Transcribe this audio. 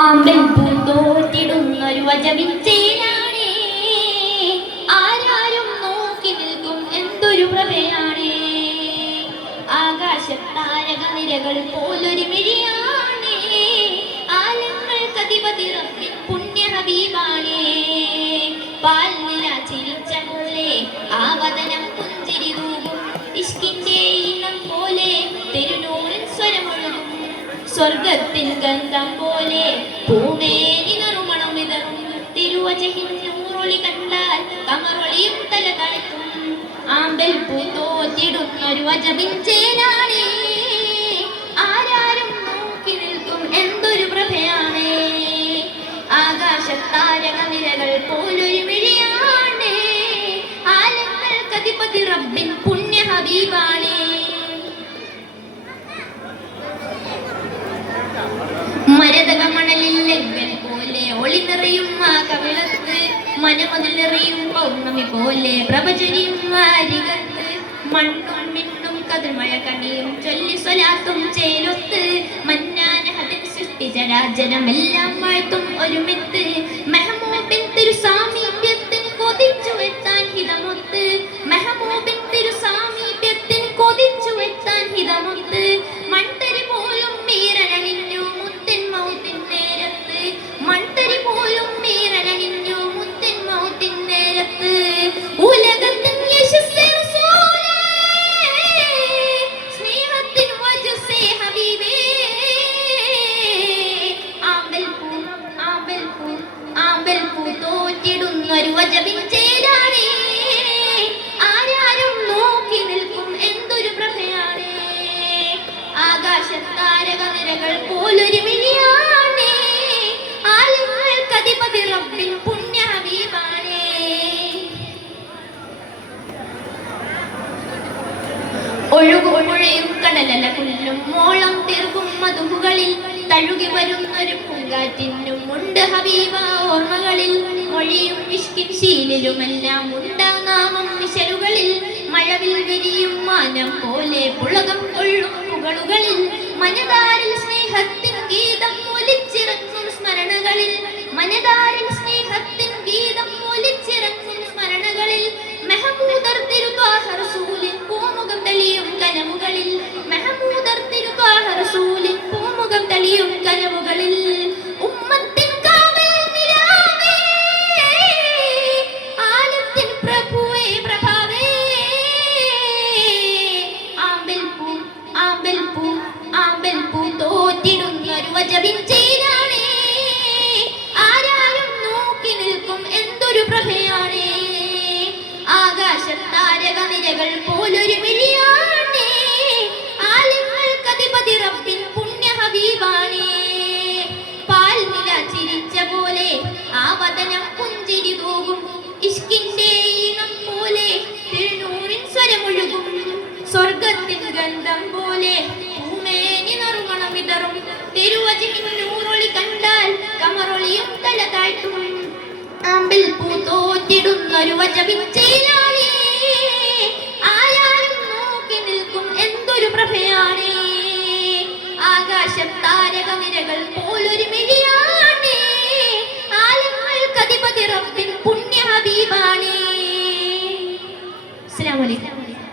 ആമ്പൽ പൂന്തോറ്റിടുന്നൊരു വജവിച്ചേനാണേ, ആരാരും നോക്കി നിൽക്കും എന്തൊരു പ്രഭയാണേ. ആകാശത്താരക നിരകൾ പോലൊരു മിഴിയാണേ, ആലങ്ങൾക്കധിപതി റബ്ബിൻ പുണ്യ ഹബീബാണേ. പാൽനില ചിരിച്ച പോലെ ആവതനം പുഞ്ചിരി തൂകും, ഇഷ്കിന്റെ ഈണം പോലെ തിരുനൂറിൻ സ്വരമൊഴുകും. സ്വർഗത്തിൻ ഗന്ധം പോലെ പൂമേനി നറുമണം വിതറും, തിരുവചഹിൻ നൂറൊളി കണ്ടാൽ കമറൊളിയും തല താഴ്ത്തും. ആമ്പൽ പൂത്തോറ്റിടുന്നൊരു വജബിൻ ചേനാണേ, ആരാരും നോക്കി നിൽക്കും എന്തൊരു പ്രഭയാണേ. ആകാശത്താരക നിരകൾ പോലൊരു മിഴിയാണേ, ആലങ്ങൾക്കധിപതി റബ്ബിൻ പുണ്യ ഹബീബാണേ. മരതക മണലിൽ ലെങ്കൽ പോലെ ഒളി നിറയും ആ കവിളത്ത്, മനമതിൽ നിറയും പൗർണമി പോലെ പ്രഭചരിയും വാരികത്ത്. മണ്ണും മിണ്ണും കതിർമഴ കണിയും ചൊല്ലി സ്വലാത്തും ചേലൊത്ത്, മന്നാനഹതിൻ സൃഷ്ടിച്ച രാജനമെല്ലാം വാഴ്ത്തും ഒരുമിത്ത്. മെഹമൂബിൻ തിരുസാമീപ്യത്തിൻ കൊതിച്ചു എത്താൻ ഹിതമൊത്ത്, മെഹമൂബിൻ തിരുസാമീപ്യത്തിൻ കൊതിച്ചു എത്താൻ ഹിതമൊത്ത്. മൺതരി പോലും മീരണിഞ്ഞു മുത്തിൻ മൗത്തിൻ നേരത്ത്, മൺതരി പോലും മീരണിഞ്ഞു മുത്തിൻ മൗത്തിൻ നേരത്ത്. ഉലകത്തിൻ യശസ്സേ റസൂലേ, സ്നേഹത്തിൻ വജസ്സേ ഹബീബേ. ആമ്പൽ പൂ ആമ്പൽ പൂ ആമ്പൽ പൂ തോറ്റിടുന്നൊരു വജബിൻ ചേരാണേ, ആരാരും നോക്കി നിൽക്കും എന്തൊരു പ്രഭയാണേ. ആകാശത്താരക നിരകൾ പോലൊരു മിഴിയാണേ, ആലങ്ങൾക്കധിപതി റബ്ബിൻ പുണ്യ ഹബീബാണേ. ഒഴുകും പുഴയും കടലല പുല്ലും മോളം തീർക്കും മധുകളിൽ, തഴുകി വരുന്നൊരു പൂങ്കാറ്റിനും ഉണ്ട് ഹബീബ ഓർമ്മകളിൽ. മൊഴിയും ഇഷ്കിൻ ശീലിലുമെല്ലാം ഉണ്ടാനാമം വിശലുകളിൽ, മഴവിൽ വിരിയും മാനം പോലെ പുളകം കൊള്ളും പുകളുകളിൽ. മനതാരിൽ സ്നേഹത്തിൻ ഗീതം ഒലിച്ചിറങ്ങും സ്മരണകളിൽ, മനതാരിൽ സ്നേഹത്തിൻ ഗീതം ഒലിച്ചിറങ്ങും സ്മരണകളിൽ. മെഹമൂദർ തിരുത്വാഹ റസൂലിൻ പൂമുഖം തെളിയും കനവുകളിൽ, മെഹമൂദർ തിരുത്വാഹ റസൂലിൻ പൂമുഖം തെളിയും കനവുകളിൽ. ഉമ്മത്തിൻ കാവൽ നിലാവേ, ആലത്തിൻ പ്രഭുവേ പ്രഭാവേ. ആമ്പൽ പൂ ആമ്പൽ പൂ ആമ്പൽ പൂ തോറ്റിടുന്നൊരു വജബിൻ ചേനാണേ, ആരാരും നോക്കി നിൽക്കും എന്തൊരു പ്രഭയാണേ. ആകാശത്താരക നിരകൾ പോലൊരു മിഴിയാണേ, ആലങ്ങൾക്കധിപതി റബ്ബിൻ പുണ്യ ഹബീബാണേ. പാൽനില ചിരിച്ച പോലെ ആവതനം പുഞ്ചിരി തൂകും, ഇഷ്കിന്റെ ഈണം പോലെ തിരുനൂറിൻ സ്വരമൊഴുകും. സ്വർഗത്തിൻ ഗന്ധം പോലെ പൂമേനി നറുമണം വിതറും, തിരുവചഹിൻ നൂറൊളി കണ്ടാൽ കമറൊളിയും തല താഴ്ത്തും. ആമ്പൽ പൂ തോറ്റിടുന്നൊരു വജബിൻ ചേനാണേ, ആരാരും നോക്കി നിൽക്കും എന്തൊരു പ്രഭയാണേ. ആകാശത്താരക നിരകൾ പോലൊരു മിഴിയാണേ, ആലങ്ങൾക്കധിപതി റബ്ബിൻ പുണ്യ ഹബീബാണേ. അസ്സലാമു അലൈക്കും.